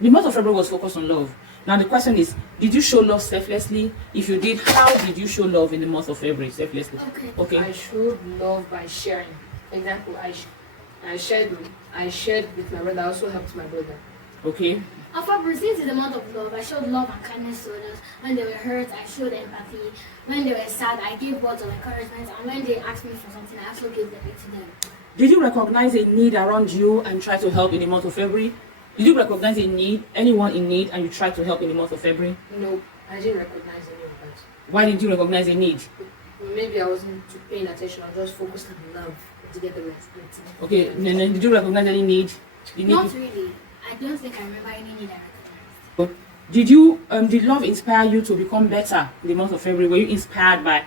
The month of February was focused on love. Now the question is, did you show love selflessly? If you did, how did you show love in the month of February selflessly? Okay. I showed love by sharing. For example, I shared with my brother. I also helped my brother. Okay. February, since it's the month of love, I showed love and kindness to others. When they were hurt, I showed empathy. When they were sad, I gave words of encouragement. And when they asked me for something, I also gave it to them. Did you recognize a need around you and try to help in the month of February? Did you recognize a need, anyone in need, and you tried to help in the month of February? No, I didn't recognize any of that. Why did you recognize a need? Maybe I wasn't paying attention. I was just focused on love to get the rest. Okay, Nene, did you recognize any need? Not really. I don't think I remember any need I recognized. Did love inspire you to become better in the month of February? Were you inspired by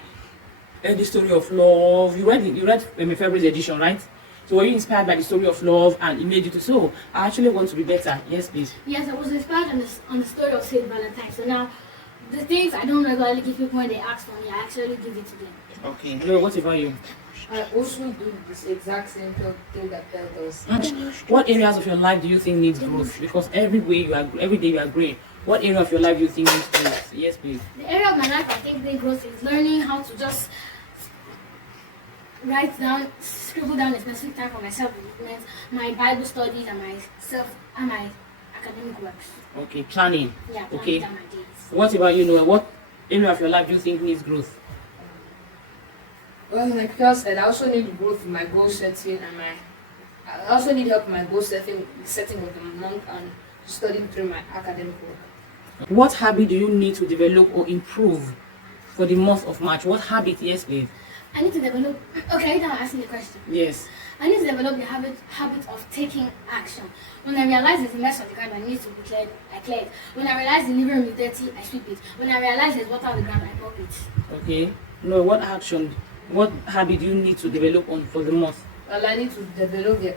the story of love? You read February's edition, right? So were you inspired by the story of love and it made you to say, oh, I actually want to be better? Yes, please. Yes, I was inspired on the story of Saint Valentine. So now, the things I don't regularly give people when they ask for me, I actually give it to them. Okay. No, what about you? I also do this exact same thing that Pearl does. What areas of your life do you think needs growth? Because every day you are growing. What area of your life do you think needs growth? Yes, please. The area of my life I think needs growth is learning how to just scribble down a specific time for my self-development, my Bible studies, and my academic works. Okay, planning. Yeah, okay. down my days. What about you, Noah? What area of your life do you think needs growth? Well, like Pearl said, I also need growth in my goal setting I also need help in my goal setting with the month and studying through my academic work. What habit do you need to develop or improve for the month of March? What habit? Yes, please. I need to develop. Okay, now I'm asking the question. Yes. I need to develop the habit of taking action. When I realize there's a mess on the ground that needs to be cleared, I clear it. When I realize the living room is dirty, I sweep it. When I realize there's water on the ground, I mop it. Okay. No, what habit do you need to develop for the month? Well, I need to develop the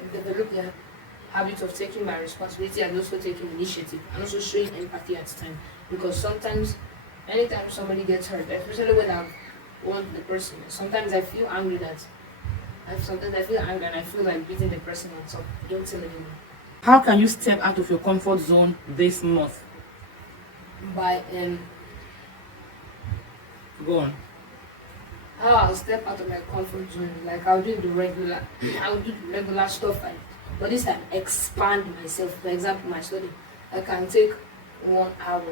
habit of taking my responsibility and also taking initiative and also showing empathy at time. Because sometimes, anytime somebody gets hurt, especially when I want the person, sometimes I feel angry and I feel like beating the person on top. I don't tell anyone. How can you step out of your comfort zone this month? By Go on. how I'll step out of my comfort zone, like I'll do the regular stuff, but this time expand myself. For example, my study, I can take 1 hour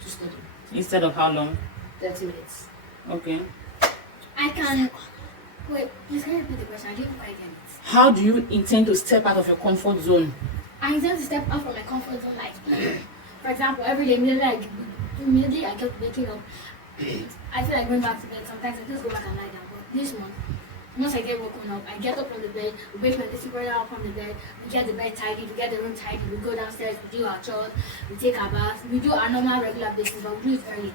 to study. Instead of how long? 30 minutes. Okay. Wait, please can you repeat the question? I didn't quite get it. How do you intend to step out of your comfort zone? I intend to step out from my comfort zone, like, for example, every day, immediately I get waking up, I feel like going back to bed. Sometimes I just go back and lie down. But this month, once I get woken up, I get up from the bed, we wake my little brother up from the bed, we get the bed tidy, we get the room tidy, we go downstairs, we do our chores, we take our bath, we do our normal regular business, but we do it early.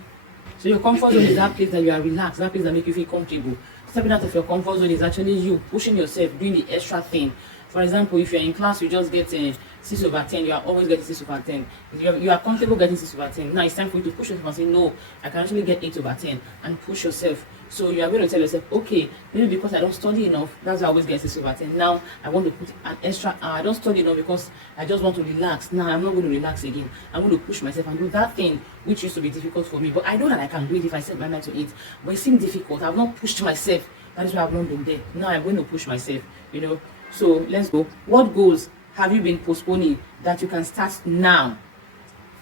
So your comfort zone is that place that you are relaxed, that place that makes you feel comfortable. Stepping out of your comfort zone is actually you pushing yourself, doing the extra thing. For example, if you're in class, you just get 6/10, you are always getting 6/10. You are comfortable getting 6/10. Now it's time for you to push yourself and say, no, I can actually get 8/10 and push yourself. So you are going to tell yourself, okay, maybe because I don't study enough, that's why I always get 6/10. Now I want to put an extra hour. I don't study enough because I just want to relax. Now I'm not going to relax again. I'm going to push myself and do that thing which used to be difficult for me. But I know that I can do it if I set my mind to it. But it seems difficult. I've not pushed myself. That is why I've not been there. Now I'm going to push myself, So let's go. What goals have you been postponing that you can start now?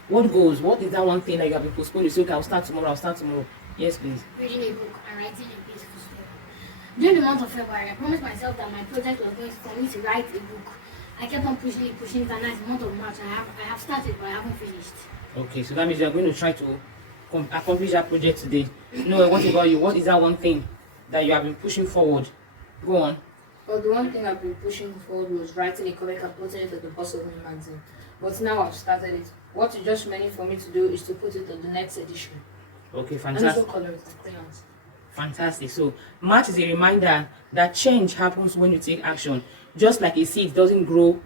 What goals? What is that one thing that you have been postponing? So okay, I'll start tomorrow. Yes, please. Reading a book and writing a beautiful story. During the month of February, I promised myself that my project was going for me to write a book. I kept on pushing it, and now it's the month of March. I have started, but I haven't finished. Okay, so that means you are going to try to accomplish that project today. No, what about you? What is that one thing that you have been pushing forward? Go on. Well, the one thing I've been pushing forward was writing a comic and putting it at the Boss of Me magazine. But now I've started it. What is just remaining for me to do is to put it on the next edition. Okay, And fantastic. also color it with crayons. Fantastic. So March is a reminder that change happens when you take action. Just like a seed doesn't grow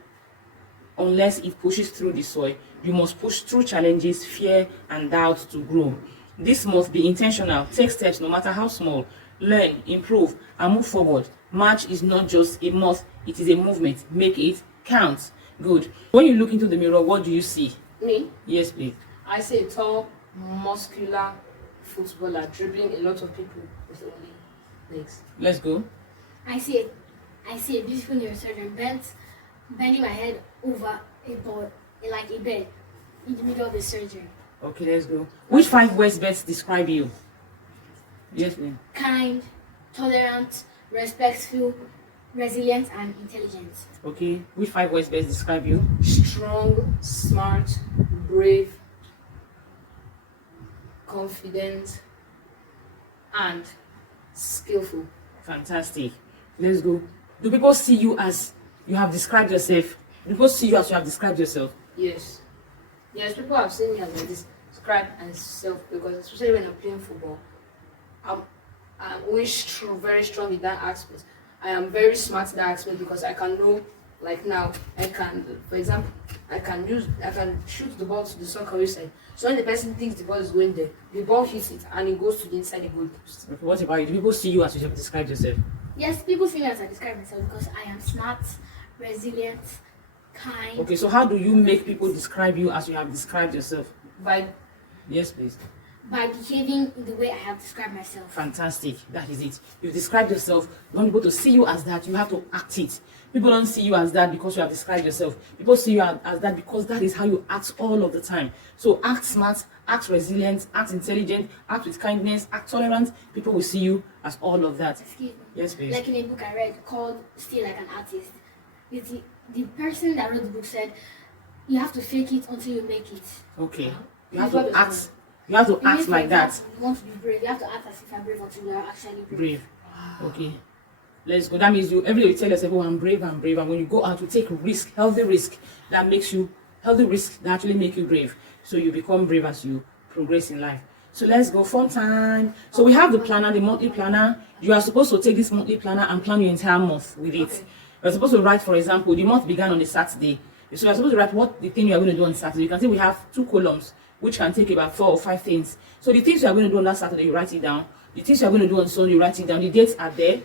unless it pushes through the soil. You must push through challenges, fear, and doubt to grow. This must be intentional. Take steps no matter how small. Learn, improve, and move forward. March is not just a month, it is a movement. Make it count. Good. When you look into the mirror, what do you see? Me, Yes, please. I say a tall, muscular footballer dribbling a lot of people with only legs. Let's go. I see a beautiful neurosurgeon bending my head over a board, like a bed, in the middle of the surgery. Okay, let's go. Which 5 words best describe you? Yes, please. Kind, tolerant, respectful, resilient, and intelligent. Okay. Which 5 words best describe you? Strong, smart, brave, confident, and skillful. Fantastic. Let's go. Do people see you as you have described yourself? Do people see you as you have described yourself? Yes. Yes, people have seen me as I describe myself because especially when I'm playing football, I'm always very strong in that aspect. I am very smart in that aspect because I can know, like now, I can, for example, I can shoot the ball to the soccer side. So when the person thinks the ball is going there, the ball hits it and it goes to the inside the goal post. Okay, what about you? Do people see you as you have described yourself? Yes, people see me as I describe myself because I am smart, resilient, kind. Okay, so how do you make people describe you as you have described yourself? By Yes, please. By behaving in the way I have described myself. Fantastic. That is it. You've described yourself. You want people to see you as that. You have to act it. People don't see you as that because you have described yourself. People see you as that because that is how you act all of the time. So act smart, act resilient, act intelligent, act with kindness, act tolerant. People will see you as all of that. Excuse me. Yes, please. Like in a book I read called Still Like an Artist. The person that wrote the book said, you have to fake it until you make it. Okay. You That's have what to it's act. called. You have to It means, act for like that. example, you want to be brave. You have to act as if you're brave until you are actually brave. Brave. Okay. Let's go. That means you every day you tell yourself, oh, I'm brave, I'm brave. And when you go out to take risk, healthy risk, healthy risk that actually make you brave. So you become brave as you progress in life. So let's go. Fun time. So we have the planner, the monthly planner. You are supposed to take this monthly planner and plan your entire month with it. Okay. You're supposed to write, for example, the month began on a Saturday. So you're supposed to write what the thing you are going to do on Saturday. You can see we have 2 columns, which can take about 4 or 5 things. So the things you are going to do on that Saturday, you write it down. The things you are going to do on Sunday, you write it down. The dates are there.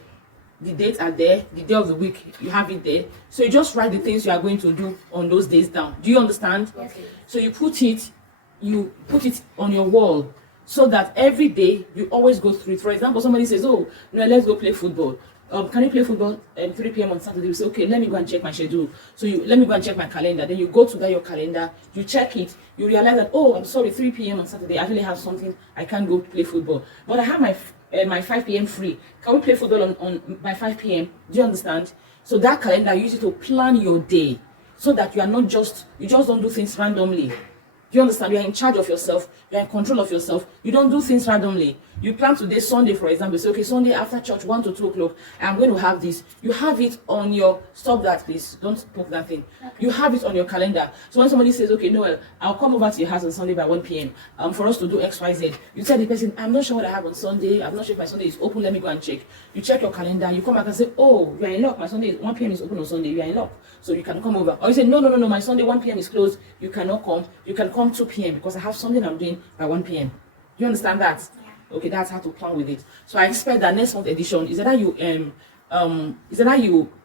The dates are there. The day of the week, you have it there. So you just write the things you are going to do on those days down. Do you understand? Okay. So you put it on your wall so that every day you always go through it. For example, somebody says, oh, no, let's go play football. Can you play football 3 p.m. on Saturday? You say, okay, let me go and check my schedule. So let me go and check my calendar. Then you go to your calendar, you check it, you realize that, oh, I'm sorry, 3 p.m. on Saturday, I actually have something, I can't go play football. But I have my 5 p.m. free. Can we play football on by 5 p.m.? Do you understand? So that calendar, use it to plan your day so that you just don't do things randomly. Do you understand? You are in charge of yourself. You are in control of yourself. You don't do things randomly. You plan today, Sunday, for example. Say, okay, Sunday after church, 1 to 2 o'clock, I'm going to have this. You have it on your, stop that, please. Don't poke that thing. Okay. You have it on your calendar. So when somebody says, okay, Noel, I'll come over to your house on Sunday by 1 p.m. For us to do X, Y, Z. You tell the person, I'm not sure what I have on Sunday. I'm not sure if my Sunday is open. Let me go and check. You check your calendar. You come back and say, oh, you are in luck. My Sunday, 1 p.m. is open on Sunday. You are in luck. So you can come over. Or you say, no, my Sunday 1 p.m. is closed. You cannot come. You can come 2 p.m. because I have something I'm doing by 1 p.m. Do you understand that? Yeah. Okay, that's how to plan with it. So I expect that next month edition is that you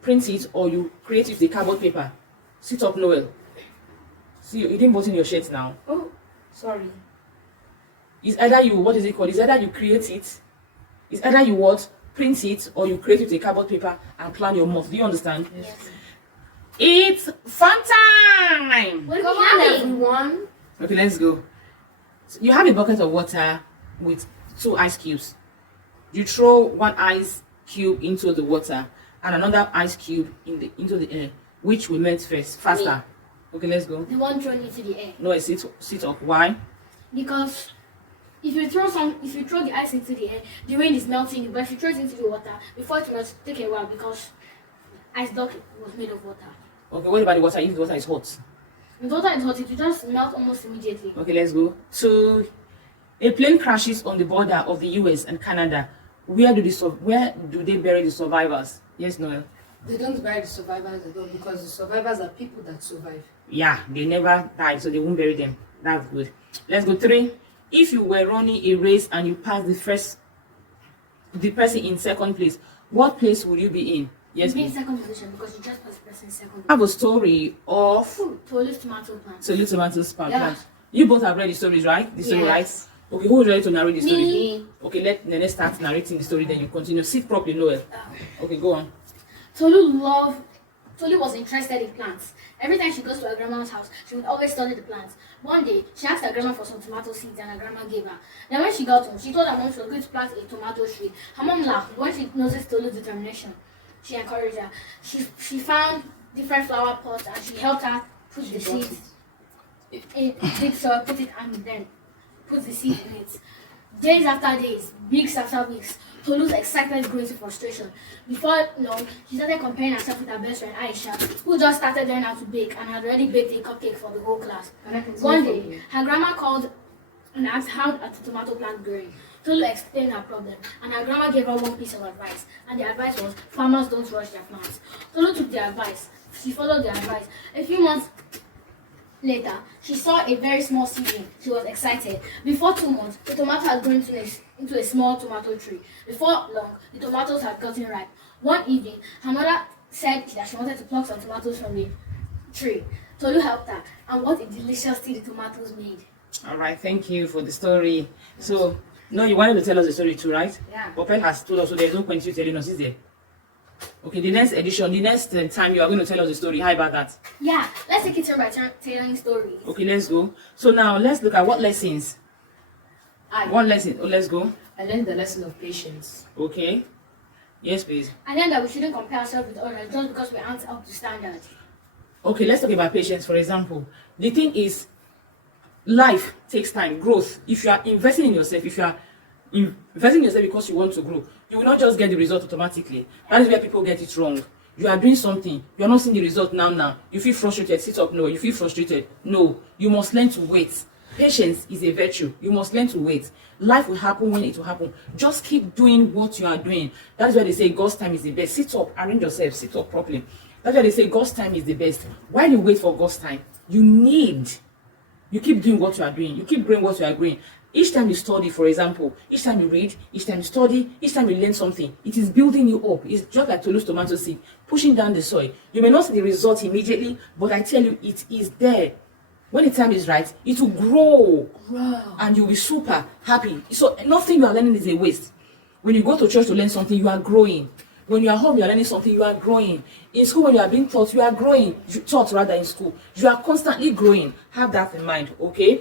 print it or you create it with a cardboard paper. Sit up, Noel. See, you didn't button your shirt now. Oh, sorry. It's either you, what is it called? It's either you create it. It's either you what? Print it or you create it with a cardboard paper and plan your month. Do you understand? Yes. It's fun time! What Come on, everyone. Okay, let's go. So you have a bucket of water with 2 ice cubes. You throw 1 ice cube into the water and another ice cube into the air. Which will melt first? Faster. Me. Okay, let's go. The one thrown into the air. No, sit up. Why? Because if you throw the ice into the air, the rain is melting. But if you throw it into the water, before it melts, take a while because ice block was made of water. Okay, what about the water if the water is hot? If the water is hot, it will just melt almost immediately. Okay, let's go. So, a plane crashes on the border of the US and Canada. Where do they bury the survivors? Yes, Noel? They don't bury the survivors at all because the survivors are people that survive. Yeah, they never died, so they won't bury them. That's good. Let's go. 3. If you were running a race and you passed the person in second place, what place would you be in? Yes, Being please. second position because you just passed person second. I have a story of Tolu's tomato plant. Salute Tomatoes Park. Yeah. You both have read the stories, right? The story, Yeah. right? Okay, who is ready to narrate the story? Me. Okay, let Nene start narrating the story, then you continue. Sit properly, Noel. Okay, go on. Tolu was interested in plants. Every time she goes to her grandma's house, she would always study the plants. One day, she asked her grandma for some tomato seeds and her grandma gave her. Then when she got home, she told her mom she was going to plant a tomato tree. Her mom laughed. When she noticed Tolu's determination, she encouraged her. She found different flower pots and she helped her put the seeds in deep soil, put it and then put the seed in it. Days after days, weeks after weeks, Tolu's excitement grew into frustration. Before long, she started comparing herself with her best friend Aisha, who just started learning how to bake and had already baked a cupcake for the whole class. One day, her grandma called and asked how the tomato plant growing. Tolu explained her problem, and her grandma gave her one piece of advice, and the advice was, farmers don't rush their plants. Tolu took the advice. She followed the advice. A few months later, she saw a very small seedling. She was excited. Before 2 months, the tomato had grown into a small tomato tree. Before long, the tomatoes had gotten ripe. One evening, her mother said that she wanted to pluck some tomatoes from the tree. Tolu helped her, and what a delicious tea the tomatoes made. All right, thank you for the story. So, no, you wanted to tell us the story too, right? Yeah. Popel has told us, so there's no point you telling us, is there? Okay, the next edition, the next time you are going to tell us the story. How about that? Yeah, let's take it turn by turn telling stories. Okay, let's go. So now let's look at what lessons. I One lesson. Oh, let's go. learned the lesson of patience. Okay. Yes, please. And then that we shouldn't compare ourselves with others just because we aren't up to standard. Okay, let's talk about patience, for example. The thing is, life takes time, growth. If you are investing in yourself, if you are investing in yourself because you want to grow, you will not just get the result automatically. That is where people get it wrong. You are doing something, you are not seeing the result now. You feel frustrated, sit up, no. You feel frustrated, no. You must learn to wait. Patience is a virtue. You must learn to wait. Life will happen when it will happen. Just keep doing what you are doing. That's why they say God's time is the best. Sit up, arrange yourself, sit up properly. That's why they say God's time is the best. While you wait for God's time, you keep doing what you are doing. You keep growing what you are growing. Each time you study, for example, each time you read, each time you study, each time you learn something, it is building you up. It's just like Tolu's tomato seed, pushing down the soil. You may not see the result immediately, but I tell you, it is there. When the time is right, it will grow. And you'll be super happy. So nothing you are learning is a waste. When you go to church to learn something, you are growing. When you are home, you are learning something, you are growing. In school, when you are being taught, you are growing. Taught rather in school. You are constantly growing. Have that in mind, okay?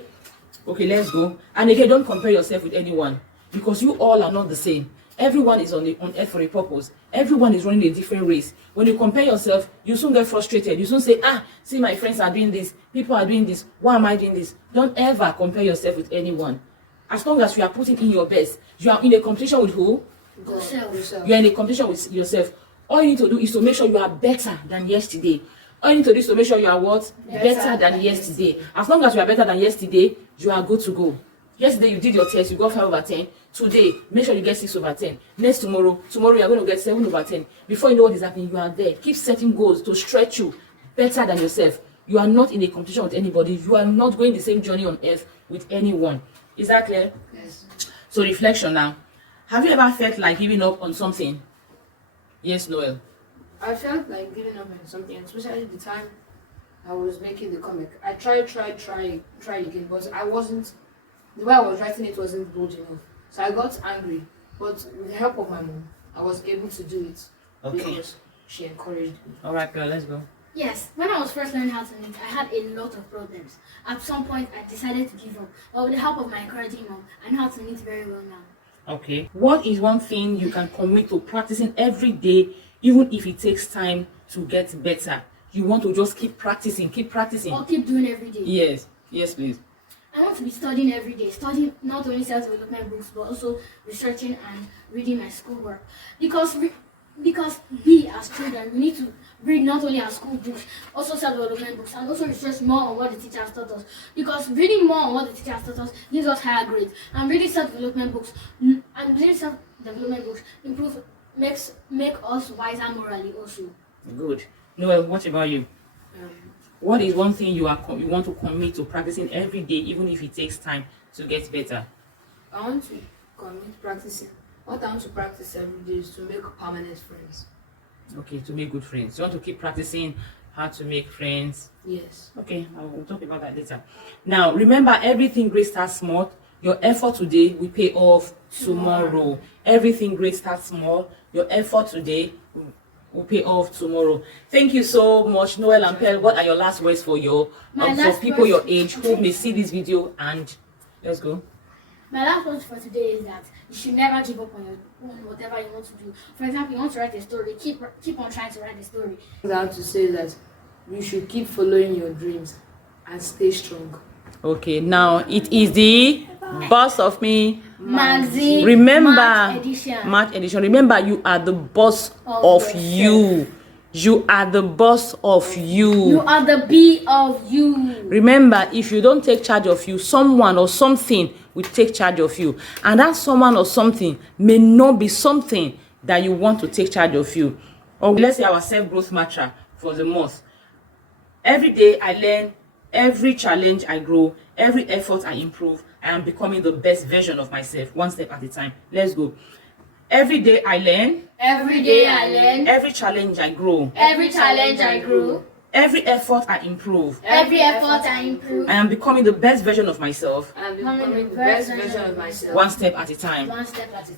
Okay, let's go. And again, don't compare yourself with anyone because you all are not the same. Everyone is on earth for a purpose. Everyone is running a different race. When you compare yourself, you soon get frustrated. You soon say, see, my friends are doing this. People are doing this. Why am I doing this? Don't ever compare yourself with anyone. As long as you are putting in your best, you are in a competition with who? Yourself. You are in a competition with yourself. All you need to do is to make sure you are better than yesterday. All you need to do is to make sure you are what? Better than yesterday. As long as you are better than yesterday, you are good to go. Yesterday you did your test, you got 5/10. Today, make sure you get 6/10. Next tomorrow you are going to get 7/10. Before you know what is happening, you are there. Keep setting goals to stretch you better than yourself. You are not in a competition with anybody. You are not going the same journey on earth with anyone. Is that clear? Yes. So reflection now. Have you ever felt like giving up on something? Yes, Noel. I felt like giving up on something, especially the time I was making the comic. I tried again, but the way I was writing it wasn't good enough. So I got angry, but with the help of my mom, I was able to do it because she encouraged me. All right, girl, let's go. Yes, when I was first learning how to knit, I had a lot of problems. At some point, I decided to give up. But with the help of my encouraging mom, I know how to knit very well now. Okay. What is one thing you can commit to practicing every day, even if it takes time to get better? You want to just keep practicing. Or keep doing every day. Yes, please. I want to be studying every day. Studying not only self-development books, but also researching and reading my schoolwork. Because we as children, we need to read not only our school books, also self-development books, and also research more on what the teacher has taught us. Because reading more on what the teacher has taught us gives us higher grades. And reading self-development books make us wiser morally also. Good. Noel, what about you? What is one thing you want to commit to practicing every day, even if it takes time to get better? I want to commit practicing. What I want to practice every day is to make permanent friends. Okay, to make good friends. You want to keep practicing how to make friends. Yes. Okay, I will talk about that later. Now, remember, everything great starts small. Your effort today will pay off tomorrow. Everything great starts small. Your effort today will pay off tomorrow. Thank you so much, Noel and Pearl. What are your last words for for people your age who may see this video? And let's go. My last words for today is that you should never give up on whatever you want to do. For example, you want to write a story, keep on trying to write a story. I have to say that you should keep following your dreams and stay strong. Okay, now it is the boss of me Magazine. Remember, March edition. Remember, you are the boss of you. You are the boss of you. You are the B of you. Remember, if you don't take charge of you, someone or something will take charge of you. And that someone or something may not be something that you want to take charge of you. Or let's say our self-growth mantra for the month. Every day I learn, every challenge I grow, every effort I improve, I am becoming the best version of myself, one step at a time. Let's go. Every day I learn. Every day I learn. Every challenge I grow. Every challenge I grow. Every effort I improve. Every effort I improve. I am becoming the best version of myself, I'm becoming the best version of myself. one step at a time. One step at a time.